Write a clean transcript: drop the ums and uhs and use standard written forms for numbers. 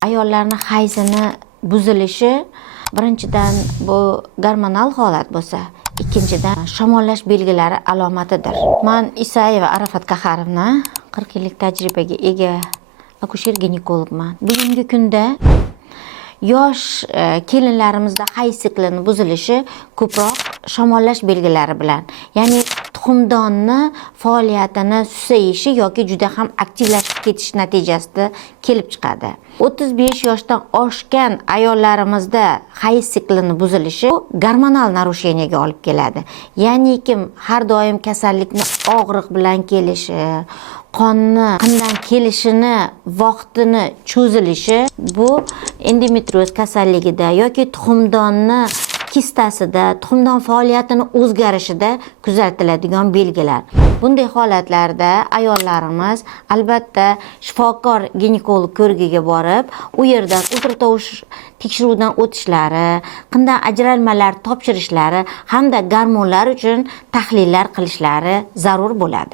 Ayollarning hayzini buzilishi birinchidan bu gormonal holat bo'lsa, ikkinchidan shamollash belgilari alomatidir. Men Isayeva Arafat Qaharovna 40 yillik tajribaga ega akusher-ginekologman. Bugungi kunda yosh kelinlarimizda hayz siklini buzilishi ko'proq shamollash belgilari bilan, ya'ni tuxumdonni faoliyatini susayishi yoki juda ham aktivlashib ketish natijasida kelib chiqadi. 35 yoshdan oshgan ayollarimizda hayz siklini buzilishi gormonal narusheniyaga olib keladi. Ya'ni kim har doim kasallikni og'riq bilan kelishi, qonni qindan kelishini, vaqtini cho'zilishi, bu endometrioz kasalligida yoki tuxumdonni kistasida, tuxumdon faoliyatini o'zgarishida kuzatiladigan belgilar. Bunday holatlarda ayollarimiz albatta shifokor ginekolog ko'rigiga borib, u yerdan ultratovush tekshiruvdan o'tishlari, qindan ajralmalar topshirishlari hamda gormonlar uchun tahlillar qilishlari zarur bo'ladi.